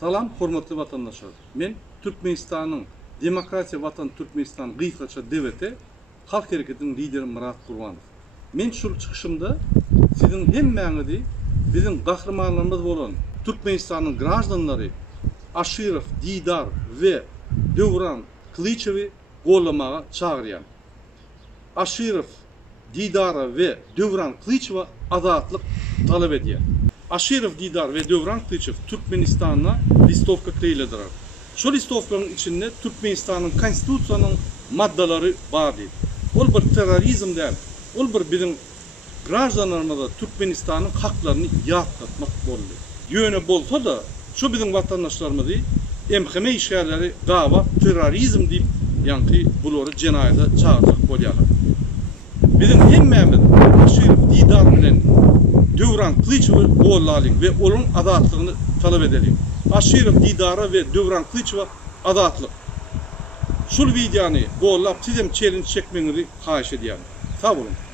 Salam, hormatly vatandaşlar. Men Türkmenistanyň Demokratiýa Watan Türkmenistan Gyýkaça devleti halk hareketinin lideri Murat Gurbanow. Men şol çykyşymda sizin hemmäňizi bizim gahrymanlarymyz bolan Türkmenistanyň grajdanlary Aşirov, Didar ve Döwran Klyçewi gollamaga çagyrýan. Aşirov, Didara ve Döwran Klyçewi azatlyk talap edýär. Aşirov, Didar ve Döwran Klyçew Türkmenistanyna listovka kreýlediler. Şu listovkanyň içinde Türkmenistanyň konstitusiýasynyň maddalary bar diýip. Ol bir terrorizm däl, ol bir bizim grajdanlarymyza Türkmenistanyň haklaryny ýatgatmak boldy. Ýöne bolsa da şu bizim vatandaşlarymyzy emheme işgärleri gawa terrorizm diýip ýanky bulary jenaýata çağırjak bolýar. Bizim hemmämiz Aşirov, Didar bilen Döwran Klyçewi gollalyk ve onun azatlygyny talap edelik. Aşirov, Didara ve Döwran Klyçewi azatlyk. Şol videony gollap sizem challenge çekmeňizi haýyş edýär. Sag bolun.